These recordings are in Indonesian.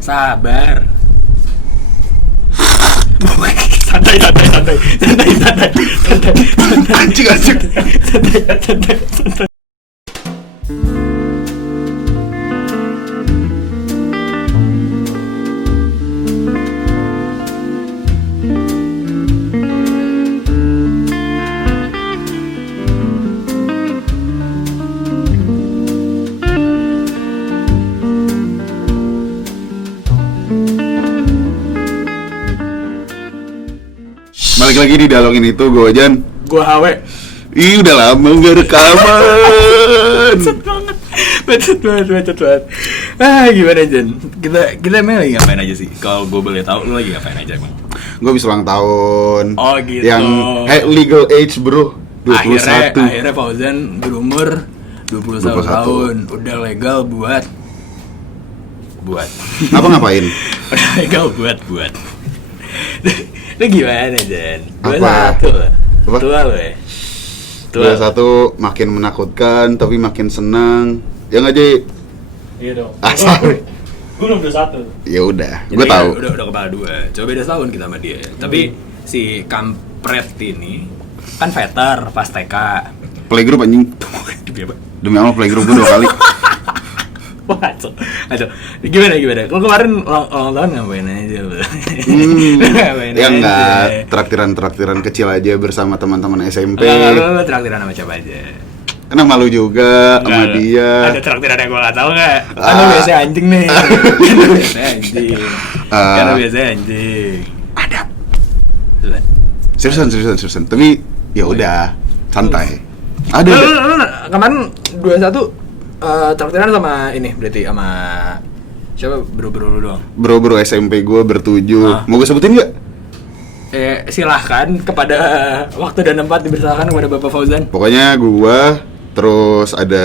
Sabar. Santai. Anjing. Santai. Balik lagi di Dialogin Itu, gue Jan. Gua Hawe. Ih, udah lama gak rekaman. Bacot banget. Gimana Jan? Kita emang lagi ngapain aja sih? Kalau gue boleh tahu, lu lagi ngapain aja emang? Gue habis ulang tahun. Oh gitu. Yang legal age bro, 21. Akhirnya Fauzan berumur 21 tahun. Udah legal buat Apa ngapain? Udah legal buat. Lu gimana Jan? Apa? 21. Tua lo ya? 21 makin menakutkan tapi makin senang. Ya nggak Ji? Iya dong. Sorry. Gue belum 21. Ya udah, Jadi gue tahu. Udah kepala dua. Coba beda setahun kita sama dia. Tapi si kampret ini kan veter pas TK. Playgroup anjing. Demi Allah playgroup gue 2 kali. Wah, acok. Gimana? Kalau kemarin ulang tahun ngapain aja? Ngapain Ya aja? enggak, traktiran kecil aja bersama teman-teman SMP. Lu traktiran sama siapa aja? Karena malu juga sama dia. Ada traktiran yang gue gak tau gak? Kan lu biasa anjing nih. Karena biasa anjing. Ada. Seriusan. Tapi ya udah, santai. Ada. Lu kemarin 21 traktiran sama ini berarti sama siapa? Bro lu doang. Bro SMP gue bertujuh. Mau gue sebutin nggak? Silahkan kepada waktu dan tempat diberitakan kepada Bapak Fauzan. Pokoknya gue, terus ada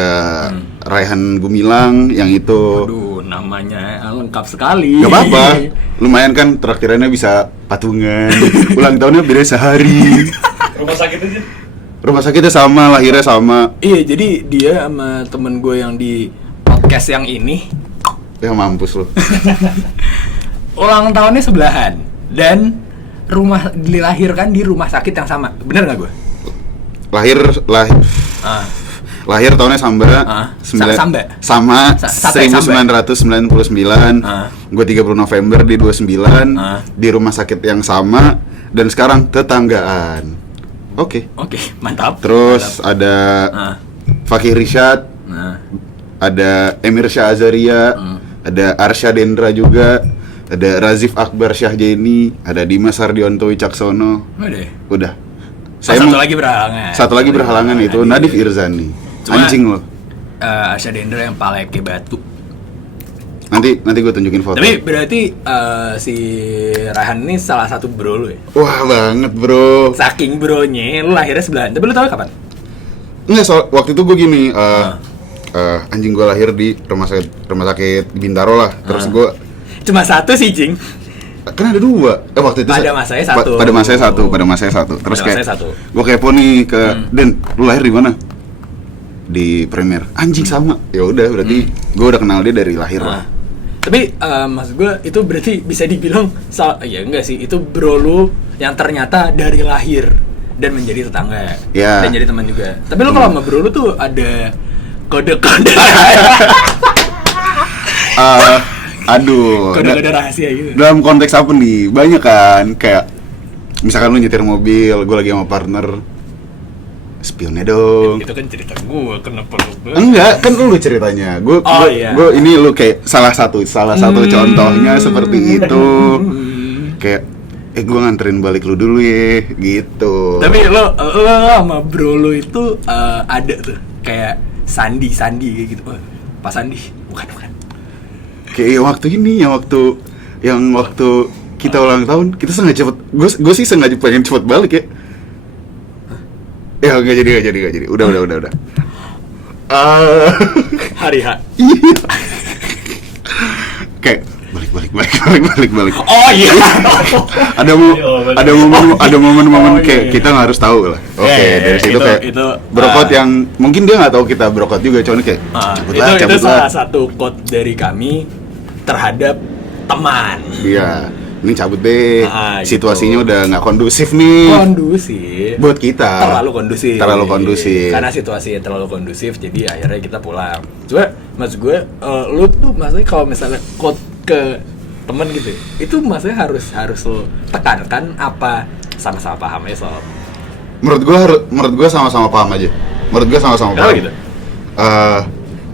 Raihan Gumilang yang itu. Aduh, namanya lengkap sekali. Gak apa-apa, lumayan kan traktirannya bisa patungan. Ulang tahunnya beda sehari. Rumah sakit aja. Rumah sakitnya sama, lahirnya sama. Iya, jadi dia sama temen gue yang di podcast yang ini Ya mampus lo. ulang tahunnya sebelahan dan dilahirkan di rumah sakit yang sama. Bener nggak gue? Lahir tahunnya Samba. Samba. Sama Sate 1999. Gue 30 November di 29 di rumah sakit yang sama dan sekarang tetanggaan. Oke, mantap. terus ada Fakih Rishad, ada Emir Syah Azaria, ada Arsya Dendra juga, ada Razif Akbar Syahjeni, ada Dimas Ardionto Wicaksono. Udah. Satu lagi berhalangan itu Nadif Irzani. Cuma, anjing lo. Arsya Dendra yang paleke batu. Nanti gue tunjukin foto. Tapi berarti si Raihan ini salah satu bro lu ya? Wah banget bro. Saking bronya, lu lahirnya sebelahan. Tapi lu tau kapan? Enggak, waktu itu gue gini, anjing gue lahir di rumah sakit Bintaro lah. Terus gue cuma satu sih, Jing. Kan ada 2. Waktu itu pada masanya satu. Pada masanya satu. Terus kayak gue kepo nih ke Den, lu lahir di mana? Di Premier. Anjing sama. Ya udah, berarti gue udah kenal dia dari lahir lah. Tapi maksud gue itu berarti bisa dibilang ya enggak sih, itu bro lu yang ternyata dari lahir dan menjadi tetangga dan jadi teman juga. Tapi lu kalau sama bro lu tuh ada kode-kode aduh, kode-kode rahasia gitu. Dalam konteks apa nih? Banyak kan, kayak misalkan lu nyetir mobil, gue lagi sama partner, spionnya dong. Itu kan cerita gue, kenapa lu? Enggak, kan lu ceritanya. Gue ini lu kayak salah satu contohnya seperti itu. Kayak gue nganterin balik lu dulu ya, gitu. Tapi lo sama bro lu itu ada tuh kayak Sandi kayak gitu. Pak Sandi, bukan. Kayak yang waktu kita ulang tahun, kita sengaja cepet. Gue sih sengaja pengen cepet balik ya. Ya nggak jadi. Udah. Hari H. Iya. Kayak balik. Oh iya. Ada momen kayak kita nggak harus tahu lah. Oke, dari situ itu brokot yang mungkin dia nggak tahu kita brokot juga, cuman kayak itu salah satu quote dari kami terhadap teman. Iya. Ini cabut deh. Gitu. Situasinya udah nggak kondusif nih. Kondusif. Buat kita. Terlalu kondusif. Karena situasinya terlalu kondusif, jadi akhirnya kita pulang. Coba, maksud gue, lu tuh maksudnya kalau misalnya quote ke temen gitu, itu maksudnya harus lo tekankan apa sama-sama paham ya soal. Menurut gue sama-sama paham aja. Kenapa gitu?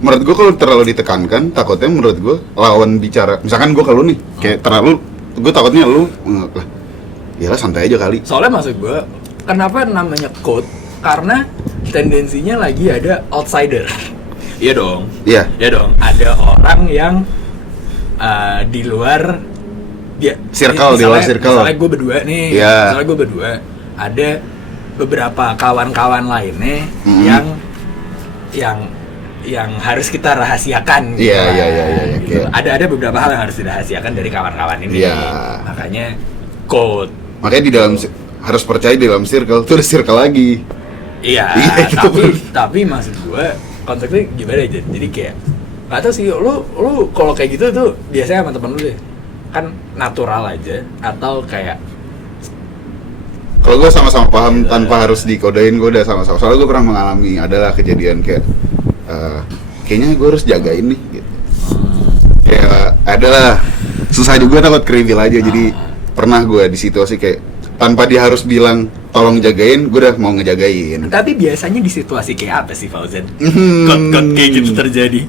Menurut gue kalau terlalu ditekankan, takutnya menurut gue lawan bicara. Misalkan gue ke lu nih, kayak terlalu, gue takutnya lu ya santai aja kali. Soalnya maksud gue, kenapa namanya quote? Karena tendensinya lagi ada outsider. Iya dong. Iya. Iya dong. Ada orang yang di luar dia circle, di luar circle. Misalnya gue berdua nih. Yeah. Misalnya gue berdua, ada beberapa kawan-kawan lainnya yang harus kita rahasiakan. Iya. Gitu. Ada beberapa hal yang harus dirahasiakan dari kawan-kawan ini. Iya. Makanya quote. Makanya di dalam harus percaya di dalam circle tuh ada circle lagi. Iya. Gitu. Tapi maksud gue konteksnya gimana aja? Jadi kayak nggak tahu sih, lu kalau kayak gitu tuh biasanya sama temen lu deh kan natural aja atau kayak. Kalau gue sama-sama paham tanpa harus dikodein, gue udah sama-sama. Soalnya gue pernah mengalami adalah kejadian kayak kayaknya gue harus jagain nih gitu. Kayak adalah susah juga, takut kribil aja. Jadi pernah gue di situasi kayak tanpa dia harus bilang tolong jagain, gue udah mau ngejagain. Tapi biasanya di situasi kayak apa sih Fauzan? Kot kayak gitu terjadi.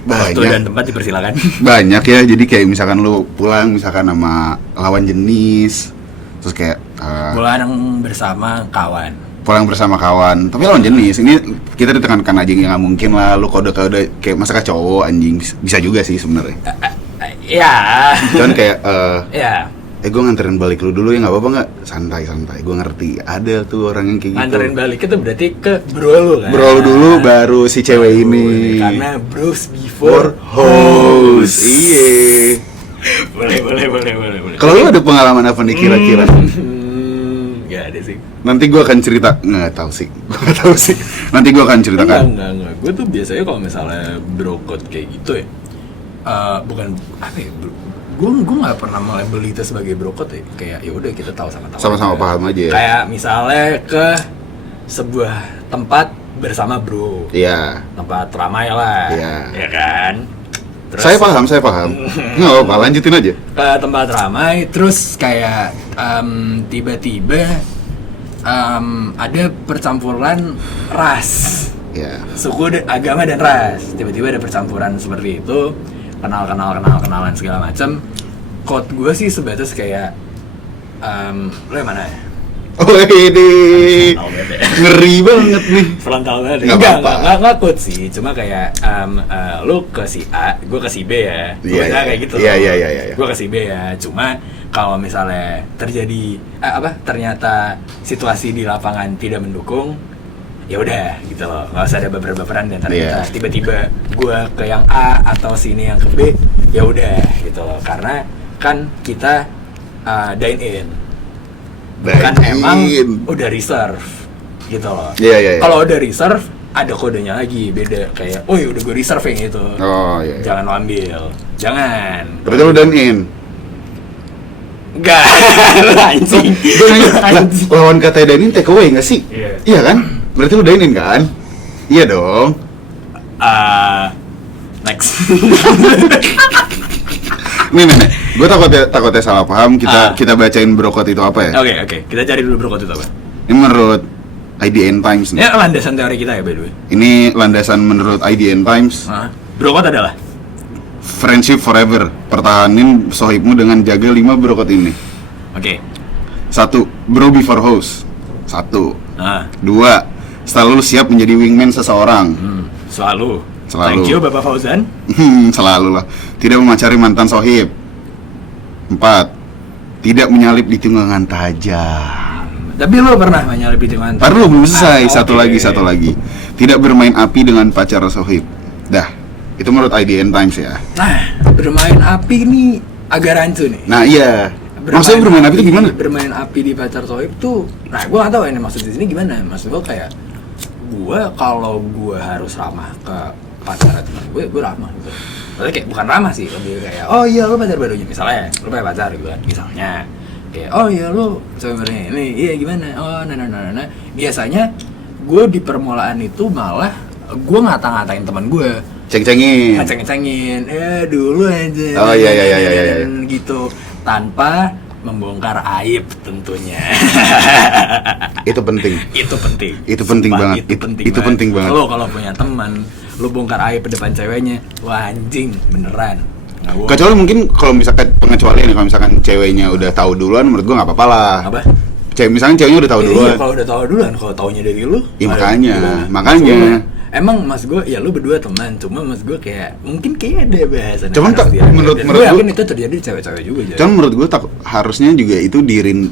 Waktu dan tempat dipersilakan. Banyak ya, jadi kayak misalkan lu pulang misalkan sama lawan jenis, terus kayak pulang bersama kawan, tapi lawan jenis. Ini kita ditekankan aja, nggak mungkin lah lu kode-kode kayak masa cowok anjing. Bisa juga sih sebenarnya. Iya. Cuman kayak iya. Gue nganterin balik lu dulu ya, nggak apa-apa nggak? Santai, gue ngerti. Ada tuh orang yang kayak gitu. Nganterin balik itu berarti ke bro lu kan? Bro lu dulu, baru si cewek ini. Karena bros before host. Iya. Boleh. Kalau lu ada pengalaman apa nih kira-kira? Gak ada sih. Nanti gue akan cerita. Nggak tahu sih. Nanti gue akan ceritakan. Enggak. Gue tuh biasanya kalau misalnya bro code kayak gitu ya, bukan apa ya, gue nggak pernah melabel itu sebagai brokot ya, kayak ya udah kita tahu sama-sama paham aja ya. Kayak misalnya ke sebuah tempat bersama bro, iya, tempat ramai lah, ya kan. Terus, saya paham. Nggak apa, lanjutin aja. Ke tempat ramai, terus kayak tiba-tiba ada percampuran ras, suku, agama dan ras. Tiba-tiba ada percampuran seperti itu. Kenalan segala macam. Quote gue sih sebatas kayak lo yang mana ya? Oh ini ngeri banget nih. Frontal banget. Nggak quote sih, cuma kayak lo ke si A, gue ke si B ya. Iya kayak gitu. Iya. Gue ke si B ya. Cuma kalau misalnya terjadi ternyata situasi di lapangan tidak mendukung, ya udah gitu loh, nggak usah ada baper-baperan dan ternyata tiba-tiba gue ke yang A atau sini yang ke B, ya udah gitu loh, karena kan kita dine in, bukan emang udah reserve gitu loh. Kalau udah reserve ada kodenya lagi beda, kayak udah gue reserve yang itu, jangan lo ambil, jangan. Berarti lo dine in? Enggak, anjing. Lawan kata dine in take away nggak sih? Iya kan? Berarti lu dine-in kan? Iya dong. Next. Nih. Gue takutnya salah paham. Kita bacain brokot itu apa ya? Oke. Kita cari dulu brokot itu apa. Ini menurut IDN Times nih. Ini landasan teori kita ya by the way. Ini landasan menurut IDN Times. Brokot adalah friendship forever. Pertahanin sohibmu dengan jaga 5 brokot ini. Oke. 1. Bro before host. 1. 2. Selalu siap menjadi wingman seseorang. Selalu. Thank you Bapak Fauzan. Selalu lah. Tidak memacari mantan sohib. 4. Tidak menyalip di tunggangan tajam. Tapi lo pernah menyalip di tunggangan tajam? Baru belum selesai. Satu lagi. Tidak bermain api dengan pacar sohib. Dah. Itu menurut IDN Times ya. Nah, bermain api ini agak rancu nih. Nah iya. Maksudnya bermain api itu gimana? Bermain api di pacar sohib tuh, nah gue nggak tahu ini maksud di sini gimana. Maksud gue kayak gue kalau gue harus ramah ke pacaran teman gue ramah gitu. Maksudnya kayak bukan ramah sih, lebih kayak oh iya lu pacar baru misalnya, lu punya pacar gitu kan, misalnya kayak oh iya lu cewek baru ini, iya gimana, oh nah. Biasanya gue di permulaan itu malah gue ngata-ngatain teman gue, ceng-cengin, dulu aja, oh iya gitu, tanpa membongkar aib tentunya. Itu penting Sumpah, banget. Itu penting banget. Lo kalau punya teman, lo bongkar aib depan ceweknya, wah anjing beneran. Kecuali mungkin kalau misalkan pengecualian nih, kalau misalkan ceweknya udah tahu duluan, menurut gua nggak apa-apa lah. Apa? Misalnya ceweknya udah tahu duluan. Iya, kalau udah tahu duluan, kalau taunya dari lu. Iya makanya. Emang mas gue, ya lu berdua teman, cuma mas gue kayak mungkin kayak ada bahasan. Cuman menurut gue yakin itu terjadi di cewek-cewek juga. Cuman menurut gue harusnya juga itu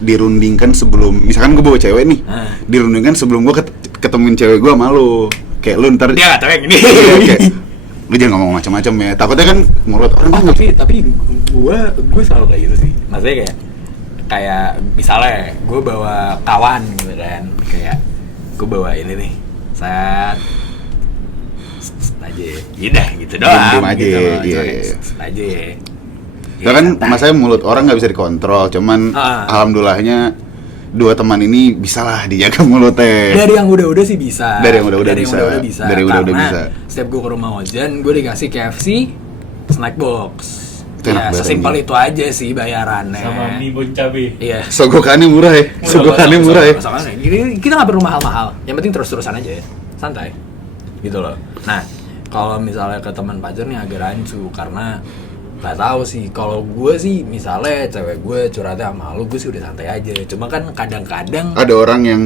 dirundingkan sebelum, misalkan gue bawa cewek nih, dirundingkan sebelum gue ketemuin cewek gue sama lu. Kayak lu ntar dia nggak tahu yang ini. Kayak, lu jangan ngomong macam-macam ya. Takutnya kan mulut orang. Tapi gue selalu kayak gitu sih. Maksudnya kayak misalnya gue bawa kawan gitu kan, kayak gue bawa ini nih, aja, yaudah gitu doang. Aja, gitu loh, iya. Aja. Ya kan, masanya mulut orang nggak bisa dikontrol. Cuman alhamdulillahnya dua teman ini bisa lah dijaga mulutnya. Dari yang udah-udah sih bisa. Dari yang udah-udah bisa. Karena setiap gue ke rumah Ojan, gue dikasih KFC, snack box. Ya sesimpel itu aja sih bayarannya. Sama mie bon cabe. Iya. Sogokannya murah ya. Kita nggak perlu mahal-mahal. Yang penting terus-terusan aja ya. Santai. Gitu loh. Nah, kalau misalnya ke teman pacar nih agak rancu karena nggak tahu sih. Kalau gue sih misalnya cewek gue curhatnya sama lu, gue sih udah santai aja. Cuma kan kadang-kadang ada orang yang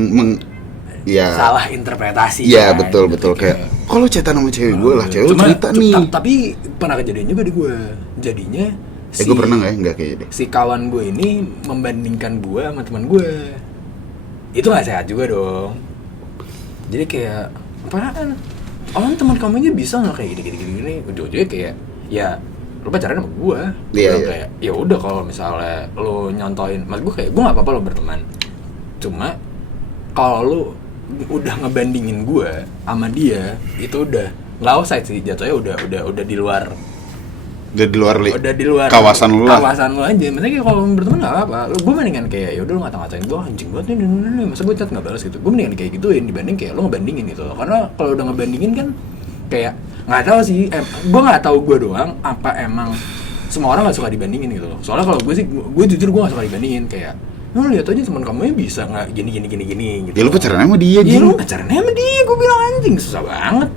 salah interpretasi. Iya kan? betul kayak kalau cetan sama cewek gue lah, cewek cerita nih. Tapi pernah kejadian juga di gue. Jadinya gue pernah nggak kayak gitu. Si kawan gue ini membandingkan gue sama teman gue. Itu nggak sehat juga dong. Jadi kayak apaan? Teman kamu aja bisa nggak kayak gini. Ujung-ujungnya kayak ya lu pacaran sama gue. Iya. Kayak ya udah kalau misalnya lu nyontoin, mas gue kayak gue nggak apa-apa lo berteman. Cuma kalau lu udah ngebandingin gue sama dia, itu udah nggak offside sih, jatuhnya udah di luar. Udah di luar kawasan lu aja. Maksudnya kayak kalau berteman nggak apa-apa. Gue mendingan kayak ya udah lu ngata-ngatain gue anjing banget nih, masa gue chat nggak balas gitu. Gue mendingan kayak gituin dibanding kayak lu ngebandingin gitu loh. Karena kalau udah ngebandingin kan kayak nggak tahu sih. Gue nggak tahu gue doang apa emang semua orang nggak suka dibandingin gitu loh. Soalnya kalau gue sih, gue jujur gue nggak suka dibandingin. Kayak lu lihat aja teman kamu bisa nggak gini gitu. Ya lu pacaran sama dia gitu. Ya lu pacaran sama dia, gue bilang anjing susah banget.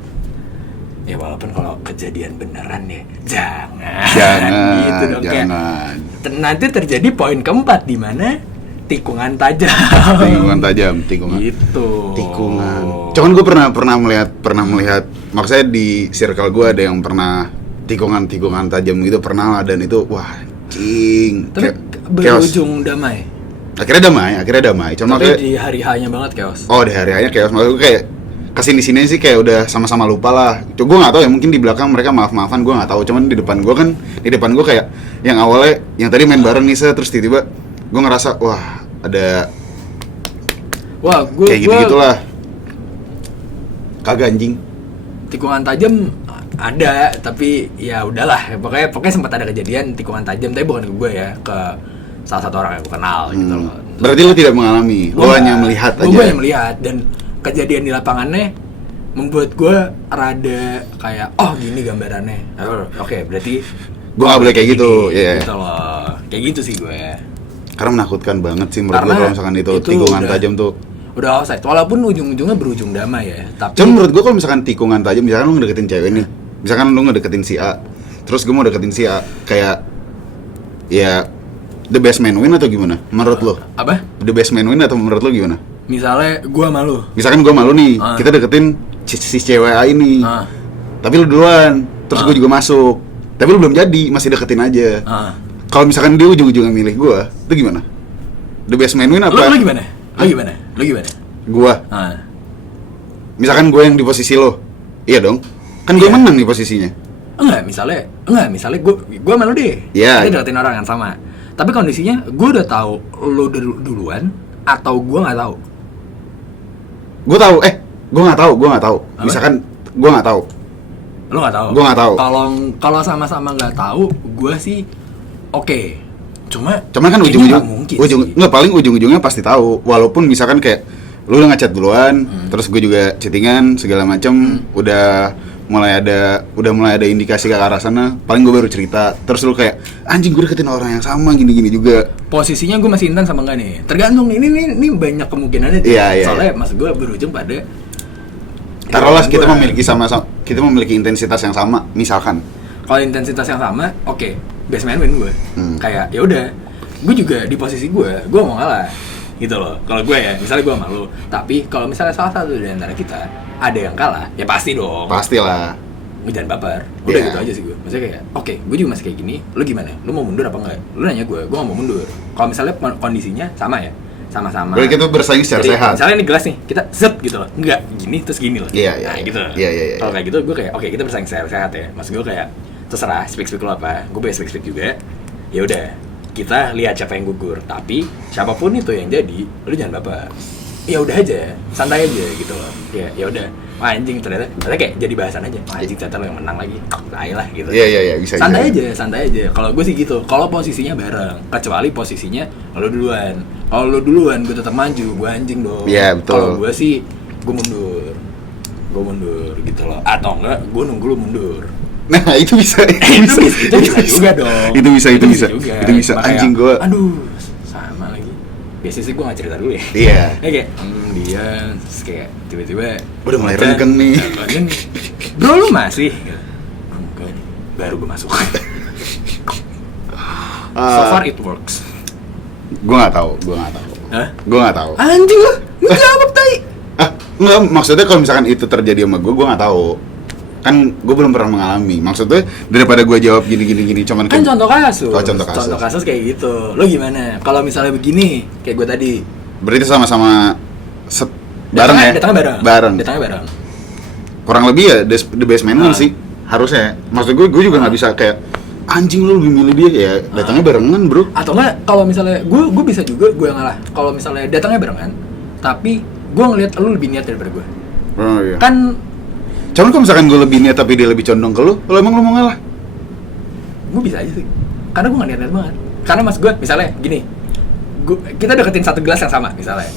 Ya walaupun kalau kejadian beneran ya jangan gitu dong. Jangan. Kayak nanti terjadi poin keempat di mana tikungan tajam. Gitu. Tikungan. Cuman gue pernah melihat maksudnya di circle gue ada yang pernah tikungan tajam gitu pernah lah, dan itu wah anjing. Tapi berujung damai. Akhirnya damai. Cuma tapi di hari H-nya banget chaos. Oh, di hari H-nya chaos. Maksud gue kayak kesini sih kayak udah sama-sama lupa lah. Gue nggak tahu ya, mungkin di belakang mereka maaf-maafan, gue nggak tahu. Cuman di depan gue kayak yang awalnya yang tadi main bareng nih, terus tiba-tiba gue ngerasa kayak gitu-gitulah. Kagak anjing. Tikungan tajam ada, tapi ya udahlah. Pokoknya sempat ada kejadian tikungan tajam, tapi bukan ke gue ya, ke salah satu orang yang gue kenal gitu loh. Berarti lu tidak mengalami, lu hanya melihat aja. Gue hanya melihat, dan kejadian di lapangannya membuat gue rada kayak gini gambarannya. Oke, berarti gue nggak boleh kayak gitu, ya. Gitu loh, kayak gitu sih gue. Karena menakutkan banget sih menurut gue kalau misalkan itu tikungan tajam tuh. Udah offside, walaupun ujung-ujungnya berujung damai ya. Tapi cuman menurut gue kalau misalkan tikungan tajam, misalkan lu ngedeketin cewek nih, misalkan lu ngedeketin si A, terus gue mau deketin si A, kayak ya the best man win atau gimana? Menurut lo? Apa? The best man win atau menurut lo gimana? Misalnya gue malu. Misalkan gue malu nih, kita deketin si cewek A ini. Tapi lu duluan, terus gue juga masuk. Tapi lu belum jadi, masih deketin aja. Kalau misalkan dia ujung-ujungnya milih gue, itu gimana? The best man win apa? Lu gimana? Gue. Misalkan gue yang di posisi lo, iya dong. Kan gue menang nih posisinya. Enggak, misalnya gue malu deh. Iya. Dia deketin orang yang sama. Tapi kondisinya gue udah tahu lo duluan atau gue nggak tahu. Gue nggak tahu. Misalkan gue nggak tahu. Lu nggak tahu? Gue nggak tahu. Kalau sama-sama nggak tahu, gue sih oke. Cuma kan nggak paling ujung-ujungnya pasti tahu. Walaupun misalkan kayak lu udah ngechat duluan, terus gue juga chattingan segala macam, udah mulai ada indikasi ke arah sana. Paling gue baru cerita, terus lu kayak anjing gue deketin orang yang sama gini-gini juga. Posisinya gue masih intan sama enggak nih? Tergantung ini banyak kemungkinannya. Iya. Soalnya mas gue berujung pada taruhlah kita memiliki intensitas yang sama, misalkan. Kalau intensitas yang sama, oke, best man win gue. Kayak ya udah, gue juga di posisi gue mau ngalah, gitu loh. Kalau gue ya, misalnya gue sama lu, tapi kalau misalnya salah satu dari antara kita ada yang kalah, ya pasti dong. Pastilah. Jangan baper, udah gitu aja sih gue. Maksudnya kayak, oke, gue juga masih kayak gini, lu gimana? Lu mau mundur apa enggak? Lu nanya gue nggak mau mundur. Kalau misalnya kondisinya sama ya, sama-sama. Berarti kita bersaing secara sehat. Misalnya ini gelas nih, kita zet gitu loh, enggak gini terus gini loh. Iya. Nah gitu. Iya. Kalau kayak gitu, gue kayak, oke, kita bersaing secara sehat ya. Maksud gue kayak, terserah speak lu apa, gue boleh speak juga. Ya udah, kita lihat siapa yang gugur. Tapi siapapun itu yang jadi, lu jangan baper. Ya udah aja, santai aja gitu loh. Ya udah. Wah, anjing ternyata kayak jadi bahasan aja. Wah, anjing ternyata lo yang menang lagi. Lah gitu. Iya, bisa. Santai aja. Kalau gue sih gitu. Kalau posisinya bareng, kecuali posisinya lo duluan. Kalau lo duluan, gue tetap maju, gue anjing dong. Iya, betul. Kalau gue sih, gue mundur gitu loh. Atau enggak, gue nunggu lo mundur. Nah, itu bisa. Itu bisa juga dong. Itu bisa. Makanya, anjing gue. Aduh, sama lagi. Biasanya sih gue gak cerita dulu ya. Iya. Kayak dia kayak tiba-tiba udah mulai rengkeng nih. Bro lu masih? Enggak, baru gue masuk. So far it works. Gue nggak tahu. Hah? Gue nggak tahu. Anjing lu, jawab tai. Enggak, maksudnya kalau misalkan itu terjadi sama gue nggak tahu. Kan gue belum pernah mengalami. Maksudnya daripada gue jawab gini, cuman kan contoh kasus. Oh, contoh kasus kayak gitu. Lo gimana? Kalau misalnya begini, kayak gue tadi. Berarti sama-sama bareng ya? Datangnya bareng. Kurang lebih ya the best man sih harusnya. Maksud gue juga nggak bisa kayak anjing lu lebih milih dia ya. Datangnya barengan bro. Atau nggak kalau misalnya gue bisa juga gue ngalah. Kalau misalnya datangnya barengan, tapi gue ngeliat lu lebih niat daripada gue. Oh iya. Kan cuman kalau misalkan gue lebih niat tapi dia lebih condong ke lu emang lu mau ngalah? Gue bisa aja sih, karena gue gak niat banget. Karena mas gue, misalnya gini, kita deketin satu gelas yang sama, misalnya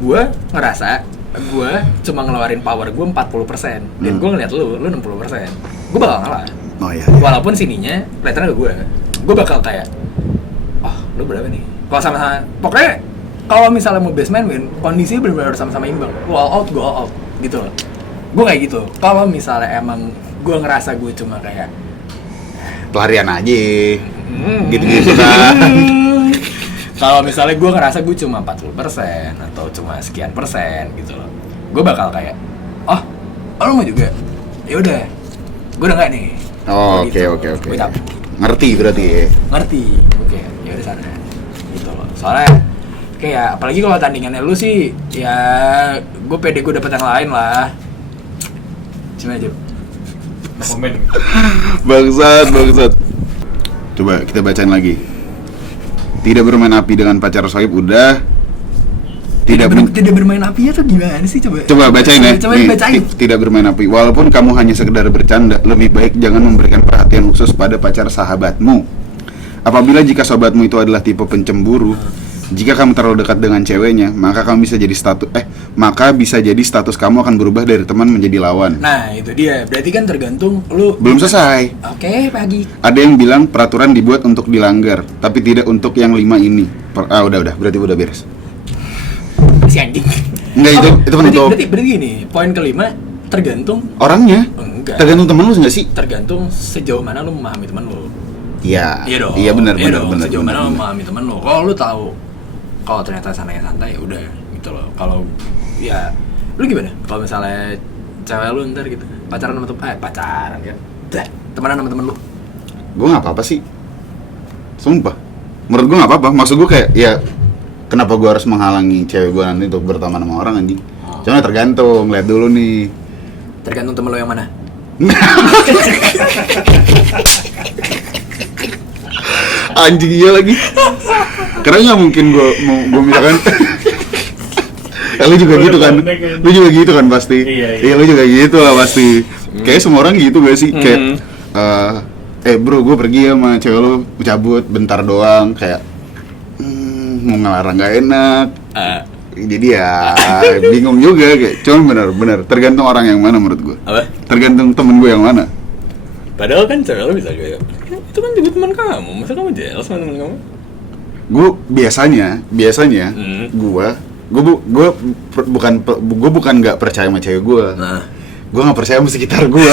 gue ngerasa gue cuma ngeluarin power gue 40% dan gue ngeliat lu 60%, gue bakal ngalah. Oh iya. Walaupun sininya kelihatannya gue bakal kayak, oh lu berapa nih? Kalau sama-sama, pokoknya kalau misalnya mau best man win, kondisinya benar-benar sama-sama imbang. Go all out gitu loh. Gue kayak gitu. Kalau misalnya emang gue ngerasa gue cuma kayak pelarian aja, gitu kan. Kalau misalnya gue ngerasa gue cuma 40% atau cuma sekian persen gitu loh, gue bakal kayak, oh lu mau juga? Ya udah, gue udah nggak nih. Oh, oke. Ngerti berarti ya? Ngerti. Oke, ya udah sana. Gitu loh. Soalnya kayak apalagi kalau tandingannya lu sih, ya gue pede gue dapet yang lain lah. Cuma aja. Komen. Bangsat. Coba kita bacain lagi. Tidak bermain api dengan pacar sohib udah. Tidak bermain apinya tuh gimana sih coba? Coba bacain ya. Coba bacain. Tidak bermain api. Walaupun kamu hanya sekedar bercanda, lebih baik jangan memberikan perhatian khusus pada pacar sahabatmu. Apabila jika sahabatmu itu adalah tipe pencemburu, jika kamu terlalu dekat dengan ceweknya, maka bisa jadi status kamu akan berubah dari teman menjadi lawan. Nah, itu dia. Berarti kan tergantung lu. Belum selesai. Oke, pagi. Ada yang bilang peraturan dibuat untuk dilanggar, tapi tidak untuk yang 5 ini. Udah. Berarti udah beres. Si anjing. Enggak, itu penutup. Berarti gini, poin kelima tergantung orangnya. Enggak. Tergantung teman lu enggak sih? Tergantung sejauh mana lu memahami teman lu. Iya. Iya dong. Iya benar. Sejauh mana lu memahami teman lu. Kalau lu tahu kalau ternyata santai ya udah gitu loh. Kalau ya lu gimana? Kalau misalnya cewek lu ntar gitu pacaran sama pacaran kan? Temenan sama temen lu? Gue nggak apa-apa sih. Sumpah. Menurut gue nggak apa-apa. Maksud gue kayak ya kenapa gue harus menghalangi cewek gue nanti untuk berteman sama orang anjing? Cuma tergantung. Lihat dulu nih. Tergantung temen lu yang mana? Anjing iya lagi. Karena nggak mungkin gue misalkan. Lu juga gitu kan pasti. Iya, lu juga gitu lah pasti. Kayak semua orang gitu gak sih? Kayak bro, gue pergi ya sama cewek lu, cabut bentar doang, kayak mau ngelarang gak enak. Jadi ya bingung juga, kayak cuman benar tergantung orang yang mana menurut gue. Apa? Tergantung temen gue yang mana. Padahal kan cewek lu bisa kayak, itu kan juga teman kamu, masa kamu jealous sama teman kamu? Gue biasanya gue bukan nggak percaya sama cewek gue. Gue nggak percaya sama sekitar gue.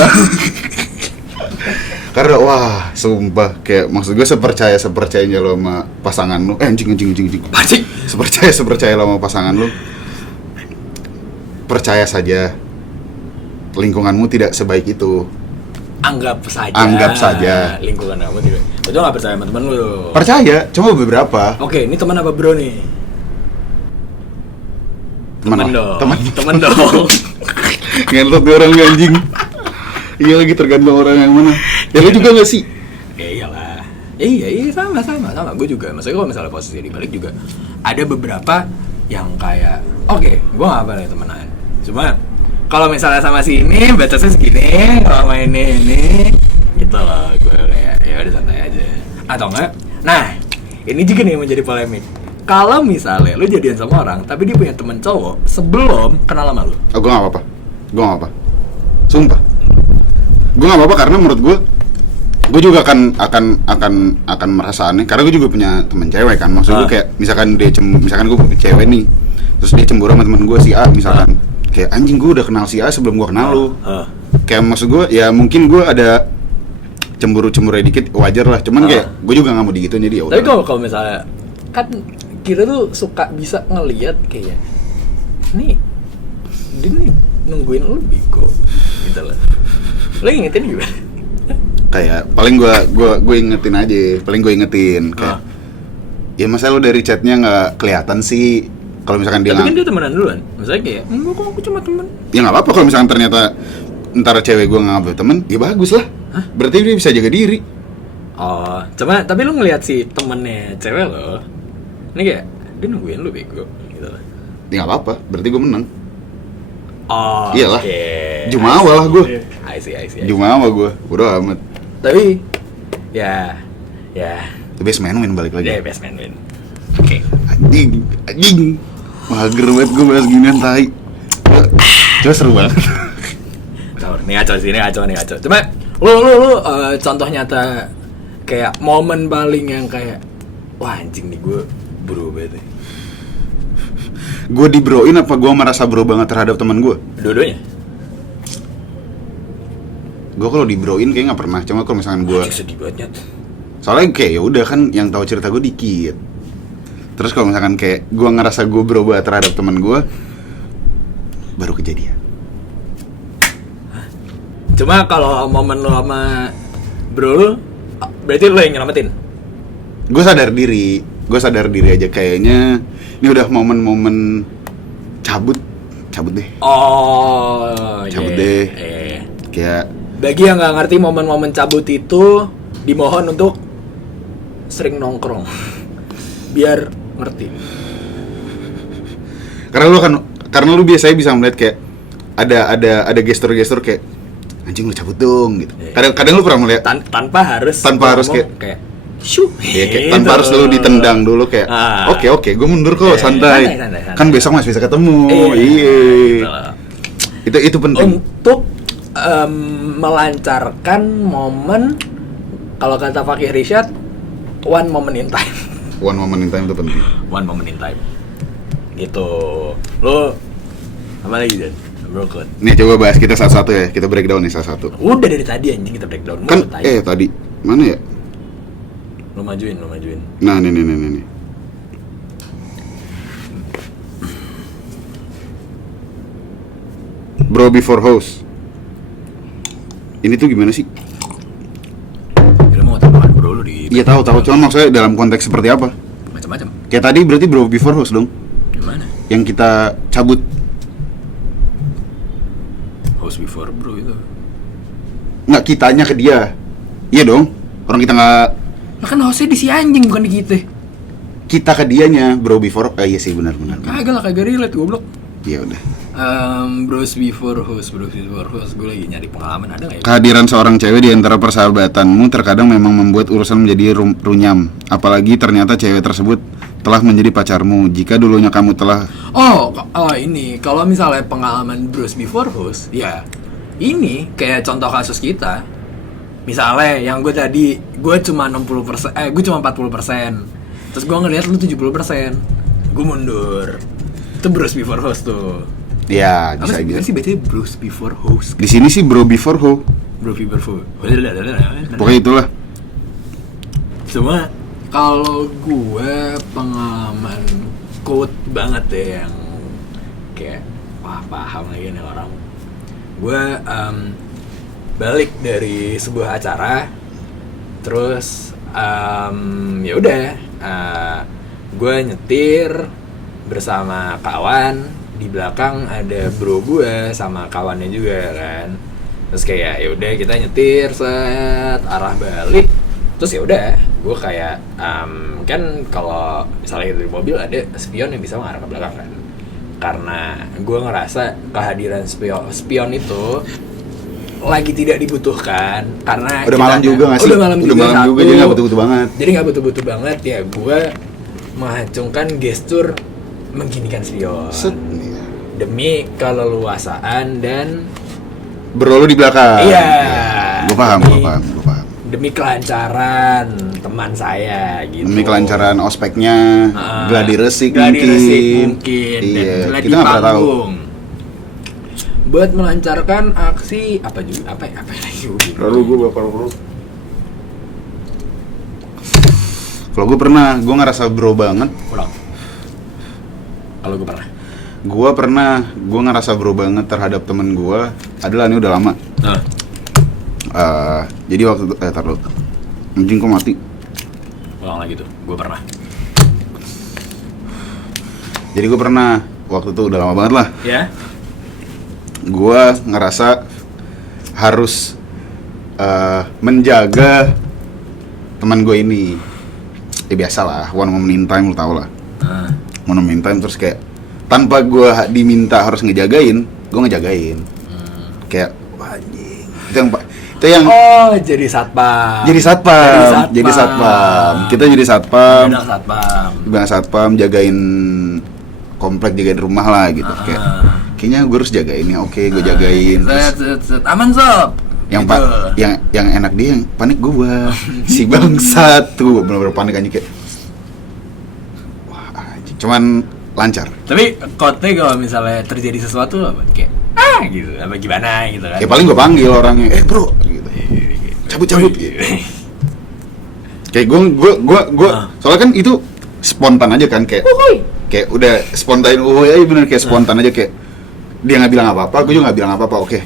Karena wah sumpah, kayak maksud gue sepercayanya lo sama pasangan lo, anjing sepercaya lo sama pasangan lo, percaya saja lingkunganmu tidak sebaik itu. Anggap saja lingkungan kamu tidak. Lo nggak percaya sama temen lo? Percaya, cuma beberapa. Oke, ini teman apa bro nih? Temen dong. Ngentot nih orang anjing. Iya lagi, tergantung orang yang mana. Ya lu juga nggak sih? Iyalah. Iya sama. Gue juga. Maksudnya kalau misalnya posisi dibalik juga ada beberapa yang kayak, oke, gue nggak apa nih temenan. Cuma kalau misalnya sama si ini batasnya segini, kalau main ini, gitu loh. Gue kayak ya udah santai aja. Atau enggak? Nah, ini juga nih yang menjadi polemik. Kalau misalnya lu jadian sama orang, tapi dia punya temen cowok sebelum kenal sama lu. Oh, gue nggak apa-apa. Sumpah. Gue nggak apa-apa karena menurut gue juga akan merasa aneh karena gue juga punya temen cewek kan. Maksud gue kayak misalkan gue punya cewek nih, terus dia cemburu sama temen gue si A misalkan, kayak anjing gue udah kenal si A sebelum gue kenal lu. Kayak maksud gue ya mungkin gue ada cemburu dikit, wajar lah. Cuman kayak gue juga nggak mau digituin, jadi ya udah. Tapi kalau misalnya kan kita tuh suka bisa ngelihat kayak nih dia nih nungguin lu bego gitu loh. Lo ingetin gimana? Kayak paling gue ingetin kayak ya masa lu dari chatnya nggak kelihatan sih kalau misalkan dia. Tapi kan dia temenan duluan, maksudnya kayak enggak kok aku cuma temen. Ya nggak apa-apa kalau misalkan ternyata ntar cewek gue nganggap temen, ya bagus lah. Berarti dia bisa jaga diri. Oh, cuma tapi lu ngelihat si temennya cewek lo, ini kayak dia nungguin lu bego gitu lah. Ya nggak apa-apa, berarti gue menang. Oh, iyalah. Okay. Jumawa lah gue. I see. Jumawa gue, bodo amat. Tapi, ya. The best man win balik lagi. Ya, best man win. Oke. Anjing. Mager banget gue bahas ginian tai. Coba seru banget. Ini ngaco. Cuma, lu contoh nyata kayak momen paling yang kayak, wah anjing nih gue bro banget. Gue dibroin apa gue merasa bro banget terhadap teman gue? Dua-duanya. Gue kalau dibroin kayak nggak pernah, cuma kalau misalkan gue sedih banget. Soalnya kayak ya udah kan yang tahu cerita gue dikit. Terus kalau misalkan kayak gue ngerasa gue bro banget terhadap teman gue, baru kejadian. Cuma kalau momen lo sama bro lo, berarti lo yang nyelamatin? Gue sadar diri aja kayaknya. Ini udah momen-momen cabut deh. Oh, cabut deh. Kayak bagi yang nggak ngerti momen-momen cabut itu, dimohon untuk sering nongkrong, biar ngerti. Karena lu biasanya bisa melihat kayak ada gestur-gestur kayak anjing lu cabut dong gitu. Kadang lu pernah melihat tanpa harus kayak shoo. Ya, kayak tanpa harus dulu ditendang dulu kayak oke, gue mundur kok, santai. Kan besok masih bisa ketemu. Iya. Itu penting. Untuk melancarkan momen, kalau kata Fakih Rishad, one moment in time. One moment in time itu penting. One moment in time. Gitu. Lo apa lagi Dan? Broken. Nih coba bahas kita satu-satu ya. Kita breakdown nih satu-satu. Udah dari tadi anjing kita breakdown. Kan tadi mana ya? Lo majuin. Nah, nih. Bro before host. Ini tuh gimana sih? Lo mau tahu bro lu di. Iya tahu. Cuma maksudnya dalam konteks seperti apa? Macam-macam. Kayak tadi berarti bro before host dong. Gimana? Yang kita cabut. Host before bro itu. Nggak, kitanya ke dia. Iya dong. Orang kita nggak. Lah kan hostnya di si anjing bukan di kita. Kita ke dianya bro before. Iya sih benar. Kagak relate goblok. Iya udah. Bros before host, gue lagi nyari pengalaman, ada nggak ya? Kehadiran seorang cewek di antara persahabatanmu terkadang memang membuat urusan menjadi runyam. Apalagi ternyata cewek tersebut telah menjadi pacarmu. Jika dulunya kamu telah... Ini, kalau misalnya pengalaman bros before host, ya ini kayak contoh kasus kita. Misalnya yang gue tadi, gue cuma 60%, gue cuma 40%. Terus gue ngeliat lu 70%. Gue mundur. Itu bros before host tuh. Ya, bisa aja. Apa sih bacanya bros before host? Di sini sih bro before ho. Bro before host. Pokoknya itulah. Cuma kalau gue pengalaman quote banget ya yang kayak wah paham lagi nih orang. Gue balik dari sebuah acara, terus ya udah gue nyetir bersama kawan. Di belakang ada bro gue sama kawannya juga kan. Terus kayak ya udah kita nyetir set arah balik. Terus ya udah gue kayak kan kalau misalnya dari mobil ada spion yang bisa mengarah ke belakang kan. Karena gue ngerasa kehadiran spion itu lagi tidak dibutuhkan karena udah malam juga nggak sih? Udah malam juga jadi nggak butuh-butuh banget. Jadi nggak butuh-butuh banget ya gue mengacungkan gestur mengginikan spion demi keleluasaan dan berlalu di belakang. Iya. Gue paham. Demi kelancaran teman saya gitu. Demi kelancaran ospeknya, gladi resik mungkin. Iya. Dan Kita nggak pernah tahu. Buat melancarkan aksi apa lagi? Lalu gue bakal kalau gue pernah, gue ngerasa bro banget. Ulang. Kalau gue pernah, gue ngerasa bro banget terhadap temen gue. Adalah ini udah lama. Jadi waktu itu, taruh. Anjing kok mati. Ulang lagi tuh, gue pernah. Jadi gue pernah, waktu itu udah lama banget lah. Ya. Gue ngerasa harus menjaga teman gue ini. Ya biasa lah, one moment in time, lu tau lah. One moment in time, terus kayak tanpa gue diminta harus ngejagain, gue ngejagain. Kayak wah anjing. Itu yang jadi satpam. Jadi satpam. Kita jadi satpam. Bang satpam jagain komplek, jagain rumah lah gitu. Kayaknya gue harus jagain ya. Oke, gue jagain. Aman sob. Yang gitu. yang enak dia yang panik gue. Si bangsat tuh bener-bener panik aja kayak. Wah, anjing. Cuman lancar. Tapi kote kalau misalnya terjadi sesuatu apa kayak gitu apa gimana gitu kan. Ya paling gue panggil orangnya, bro gitu. Cabut gitu. Kayak gue soalnya kan itu spontan aja kan kayak kayak udah spontan aja bener kayak spontan aja kayak dia nggak bilang apa-apa, gue juga nggak bilang apa-apa. Oke,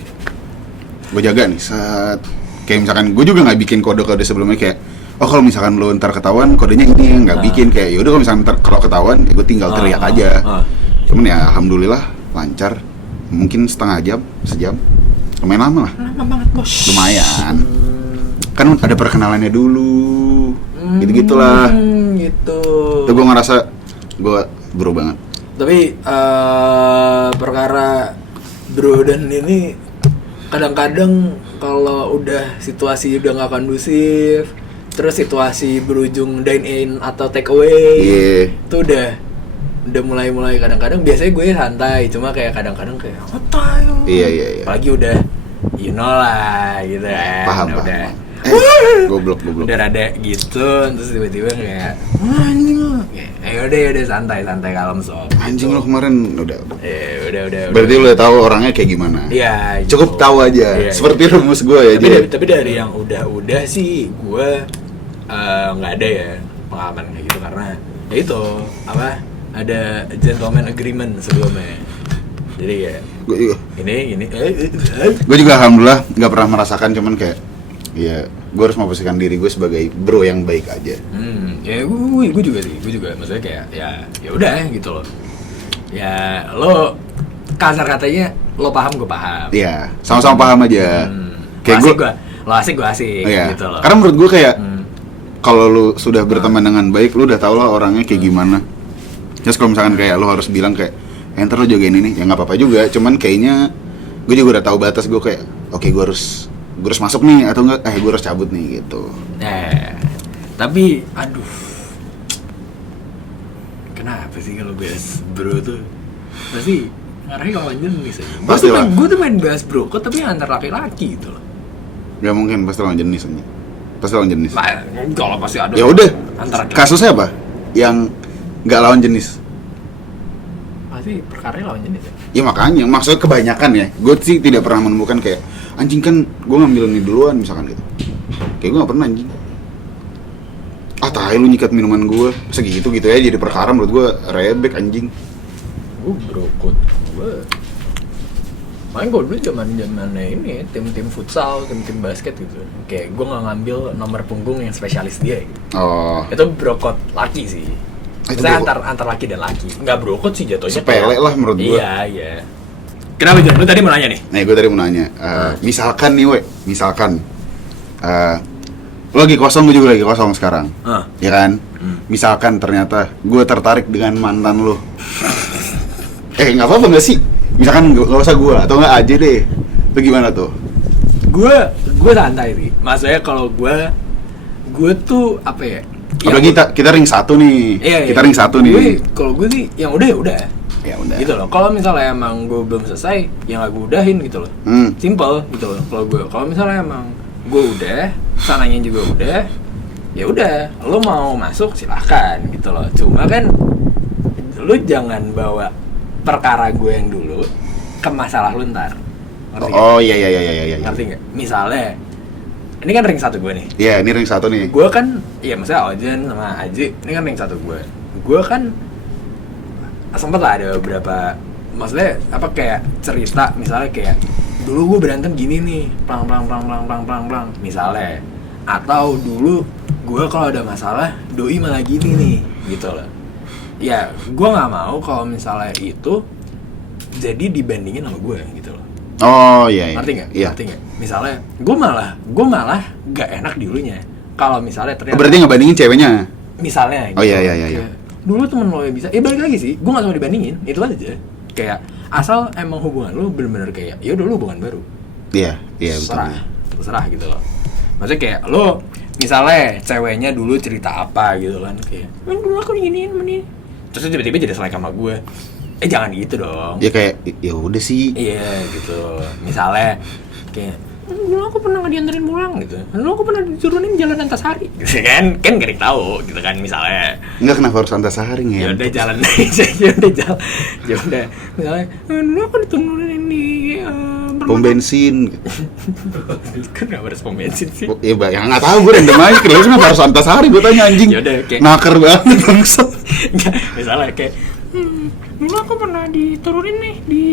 gue jaga nih saat kayak misalkan gue juga nggak bikin kode-kode sebelumnya kayak oh kalau misalkan lo ntar ketahuan kodenya ini nggak bikin kayak yaudah kalau misalkan ntar kalau ketahuan ya gue tinggal teriak aja. Cuman ya alhamdulillah lancar, mungkin sejam lumayan lama lah. Lama banget bos. Lumayan kan ada perkenalannya dulu gitu-gitulah gitu. Tuh gue ngerasa gue bro banget. Tapi perkara bro dan ini kadang-kadang kalau udah situasi udah nggak kondusif, terus situasi berujung dine in atau take away, itu udah mulai kadang-kadang biasanya gue santai, cuma kayak kadang-kadang kayak santai. Iya. Apalagi udah you know lah gitu kan. Paham. Udah Goblok. udah rada gitu, terus tiba-tiba kayak anjing lo. Udah santai kalem sob. Anjing gitu. lo kemarin udah. Udah. Berarti lo tahu orangnya kayak gimana? Iya. Gitu. Cukup tahu aja. Seperti rumus gue ya. Tapi dari yang udah sih gue nggak ada ya pengalaman kayak gitu karena ya itu apa ada gentleman agreement sebelumnya. Jadi ya ini gue juga alhamdulillah nggak pernah merasakan, cuman kayak ya gue harus memposisikan diri gue sebagai bro yang baik aja. Ya gue juga sih, maksudnya kayak ya udah gitu loh. Ya lo kasar katanya lo paham gue paham. Iya, sama-sama paham aja. Kayak lo asik gue asik gitu loh. Karena menurut gue kayak kalau lu sudah berteman dengan baik, lu udah tau lah orangnya kayak gimana. Terus kalau misalkan kayak lu harus bilang kayak ntar lo jagain ini, ya nggak apa-apa juga. Cuman kayaknya gue juga udah tahu batas gue kayak, oke, gue harus masuk nih atau enggak, gue harus cabut nih gitu. Tapi aduh, kenapa sih kalau bahas bro tuh pasti ngarahnya lawan jenis aja. Gue tuh main bahas bro kok tapi antar laki-laki gitu loh. Gak mungkin, pasti lawan jenis aja. Pasti lawan jenis. Nah, kalau pasti ada. Ya udah. Kasusnya apa? Yang nggak lawan jenis? Pasti perkaranya lawan jenis ya? Ya makanya, maksudnya kebanyakan ya. Gue sih tidak pernah menemukan kayak anjing kan gue ngambil ini duluan misalkan gitu. Kayak gue nggak pernah anjing. Tai lu nyikat minuman gue segitu gitu ya, jadi perkara menurut gue rebek anjing. Gue brokot gue. Main gue dulu zamannya ini tim futsal, tim basket gitu. Kayak gue nggak ngambil nomor punggung yang spesialis dia gitu. Itu brokot laki sih. Misalnya antar laki dan laki. Nggak brokot sih jatuhnya. Sepele lah menurut gue. Iya. Kenapa Jon? Lu tadi mau nanya nih? Gue tadi mau nanya. Misalkan nih lo lagi kosong, gue juga lagi kosong sekarang. Ya kan? Misalkan ternyata gue tertarik dengan mantan lo. Nggak apa-apa nggak sih? Misalkan nggak usah gue atau nggak aja deh. Itu gimana tuh? Gue santai sih. Maksudnya kalau gue tuh apa ya? Apalagi kita ring 1 nih. Iya, kita ring 1 nih. Kalau gue sih yang udah ya udah. Ya udah. Gitu loh. Kalau misalnya emang gue belum selesai, ya nggak gue udahin gitu loh. Simple gitu loh. Kalau misalnya emang gue udah, sananya juga udah, ya udah. Lo mau masuk silahkan gitu loh. Cuma kan lo jangan bawa perkara gue yang dulu ke masalah lu ntar. Iya. Ngerti nggak? Misalnya ini kan ring 1 gue nih. Iya, ini ring 1 nih. Gue kan, ya maksudnya Ojen sama Aji, ini kan ring 1 gue. Gue kan sempet lah ada beberapa, maksudnya apa kayak cerita, misalnya kayak dulu gue berantem gini nih, plang, misalnya. Atau dulu gue kalau ada masalah, doi malah gini nih, gitu loh. Ya, gue nggak mau kalau misalnya itu jadi dibandingin sama gue gitu loh. Iya. Ngerti nggak? Iya. Ngerti nggak? Misalnya, gue malah nggak enak dulunya. Kalau misalnya ternyata. Berarti ngebandingin ceweknya. Misalnya. Gitu. Iya. Dulu temen lo yang bisa. Balik lagi sih. Gue nggak mau dibandingin. Itu aja. Kayak asal emang hubungan lo bener-bener kayak, ya udah lo hubungan baru. Iya betul. Terserah gitu loh. Maksudnya kayak lo, misalnya ceweknya dulu cerita apa gitu kan, kayak, dulu aku diginiin menit. Terus tiba-tiba jadi selek sama gue. Jangan gitu dong. Ya kayak ya udah sih. Iya gitu. Misalnya kayak dulu aku pernah nggak dianterin pulang gitu. Dulu aku pernah diturunin jalan Antasari. Gitu kan gak ada yang tahu gitu kan misalnya. Enggak, kenapa harus Antasari ya? Ya udah jalan aja. Ya udah. Misalnya dulu aku diturunin di pom bensin. Kenapa harus pom bensin sih? Ya nggak tahu, gue random aja. Kenapa harus Antasari? Gue tanya anjing. Ya udah kayak naker banget bangsat. Misalnya kayak dulu aku pernah diturunin nih di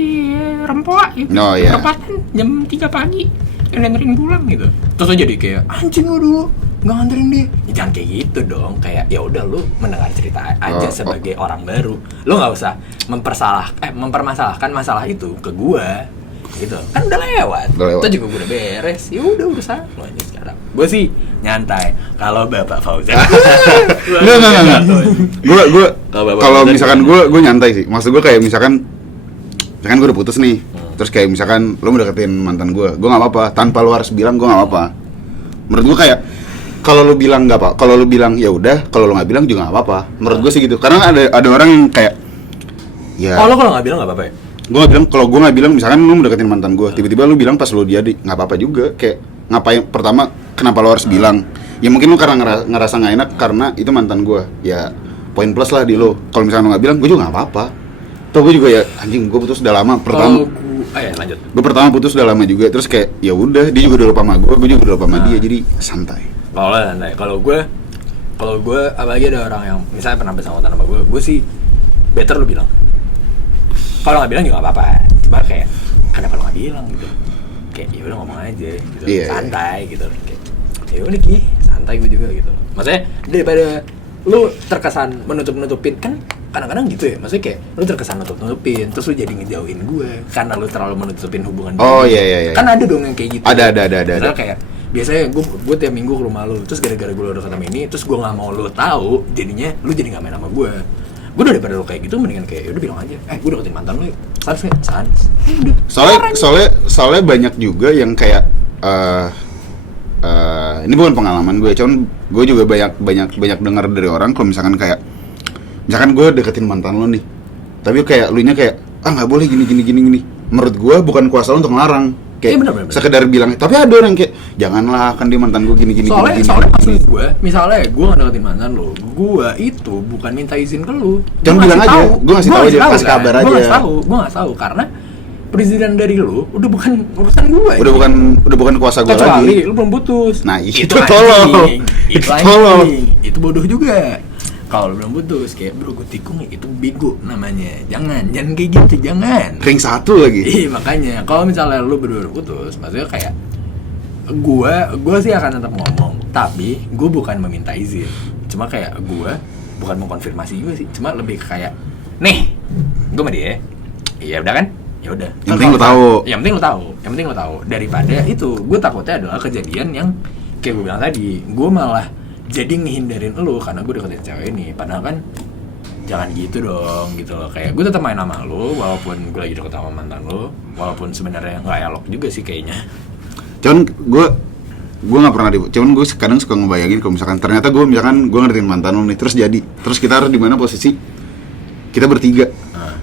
Rempoa gitu. Iya. Tepatan jam 3 pagi yang nganterin pulang gitu. Terus jadi kayak anjing lu dulu nggak nganterin dia. Ya, jangan kayak gitu dong. Kayak ya udah lu mendengar cerita aja sebagai orang baru. Lu nggak usah mempermasalahkan masalah itu ke gua. Gitu. Kan udah lewat. Itu juga gue udah beres. Ya udah urusan lo ini sekarang. Gue sih nyantai. Kalau Bapak Fauzan. Enggak. Gue kalau misalkan gue nyantai sih. Maksud gue kayak misalkan gue udah putus nih. Terus kayak misalkan lo mau deketin mantan gue nggak apa-apa. Tanpa lo harus bilang gue nggak apa-apa. Menurut gue kayak kalau lo bilang nggak apa, kalau lo bilang ya udah, kalau lo nggak bilang juga nggak apa-apa. Menurut gue sih gitu. Karena ada orang yang kayak ya. Lo kalau nggak bilang nggak apa-apa ya? Gue nggak bilang, kalau gue nggak bilang misalkan lu mau deketin mantan gue, tiba-tiba lu bilang pas lu jadi nggak apa-apa juga. Kayak ngapain? Pertama, kenapa lo harus bilang? Ya mungkin lu karena ngerasa nggak enak karena itu mantan gue. Ya poin plus lah di lo. Kalau misalkan lu nggak bilang, gue juga nggak apa-apa. Tuh gue juga ya anjing, gue putus udah lama. Pertama, lanjut. Gue pertama putus udah lama juga. Terus kayak ya udah, dia juga udah lupa sama gue juga udah lupa sama dia. Jadi santai. Kalau gue apalagi ada orang yang misalnya pernah bersama sama gue sih better lu bilang. Kalau nggak bilang juga nggak apa-apa, cuma kayak kenapa lo nggak bilang gitu, kayak ya udah ngomong aja gitu, santai gitu, kayak ya udah santai gue juga gitu. Maksudnya daripada lu terkesan menutup-nutupin, kan kadang-kadang gitu ya, maksudnya kayak lu terkesan nutup-nutupin, terus lu jadi ngejauhin gue karena lu terlalu menutupin hubungan. Iya. Kan ada dong yang kayak gitu. Ada. Misalnya kayak biasanya gue tiap minggu ke rumah lu, terus gara-gara gue udah ketemu ini, terus gue nggak mau lu tahu, jadinya lu jadi nggak main sama gue. Gue daripada lo kayak gitu mendingan kayak udah bilang aja, gue deketin mantan lo, sans. Udah. Soalnya banyak juga yang kayak ini bukan pengalaman gue, cuman gue juga banyak dengar dari orang kalau misalkan gue deketin mantan lo nih, tapi kayak lu nya kayak nggak boleh gini. Menurut gue bukan kuasa lo untuk ngelarang, kayak bener. sekedar bilang. Tapi ada orang kayak janganlah, kan dia mantan gue gini. Soalnya maksud gue, misalnya gue nggak deketin mantan lo, gue itu bukan minta izin ke lu. Jangan bilang aja, gue ngasih tahu aja, kasih kabar aja. Gue nggak tahu karena perizinan dari lu udah bukan urusan gue. Udah bukan kuasa gue lagi. Kecuali lu belum putus. Nah itu tolol. Itu bodoh juga. Kalau belum putus, kayak bro gue tikung itu bego namanya. Jangan kayak gitu, jangan. Ring 1 lagi. Iya makanya, kalau misalnya lu berdua putus, maksudnya kayak gue sih akan tetap ngomong, tapi gue bukan meminta izin. Cuma kayak gue bukan mengkonfirmasi juga sih, cuma lebih kayak nih, gue sama dia. Iya udah kan? Ya udah. Yang penting lo tahu. Yang penting lo tahu. Daripada itu, gue takutnya adalah kejadian yang kayak gue bilang tadi, gue malah jadi ngehindarin lo karena gue deketin cewek ini. Padahal kan jangan gitu dong, gitu loh. Kayak gue tetap main sama lo walaupun gue lagi deket sama mantan lo, walaupun sebenarnya nggak elok juga sih kayaknya. Cuman gue nggak pernah cuman gue kadang suka ngebayangin kalau misalkan ternyata gue ngertiin mantan lo nih, terus kita harus di mana posisi kita bertiga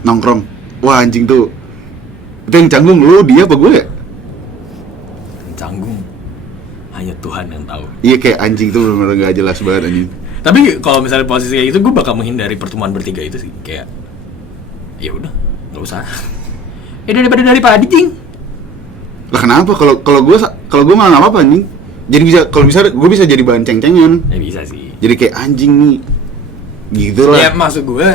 nongkrong. Wah anjing tuh, itu yang canggung lo, dia apa gue ya? Canggung hanya Tuhan yang tahu. Iya kayak anjing tuh benar-benar gak jelas banget anjing. Tapi kalau misalnya posisi kayak gitu, gue bakal menghindari pertemuan bertiga itu sih. Kayak ya udah, nggak usah. Daripada jing. Lah kenapa? Kalau gue malah nggak apa-apa anjing. Jadi bisa gue bisa jadi bahan ceng-cengan. Ya bisa sih. Jadi kayak anjing nih. Gitu lah. Ya maksud gue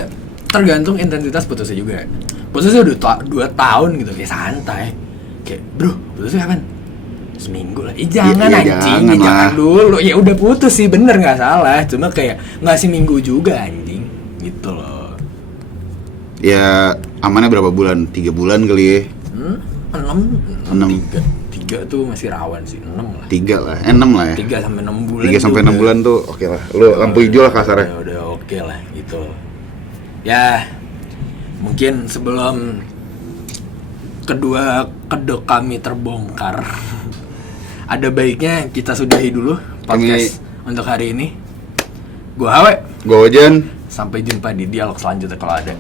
tergantung intensitas putusnya juga. Putusnya udah 2 tahun gitu, kayak santai. Kayak bro, putusnya kapan? Seminggu lah. Jangan anjing, jangan dulu. Ya udah putus sih, bener nggak salah. Cuma kayak nggak seminggu juga anjing, gitu loh. Ya amannya berapa bulan? 3 bulan kali ya? 6. 3 tuh masih rawan sih, 6 lah. 3 lah, 6 lah ya. 3 sampai 6 bulan. 3 sampai 6 bulan tuh oke lah. Lu lampu hijau lah kasarnya. Udah oke lah gitu. Ya mungkin sebelum kedua kedok kami terbongkar, ada baiknya kita sudahi dulu podcast untuk hari ini. Gua Hawe, gua Ojan. sampai jumpa di dialog selanjutnya kalau ada.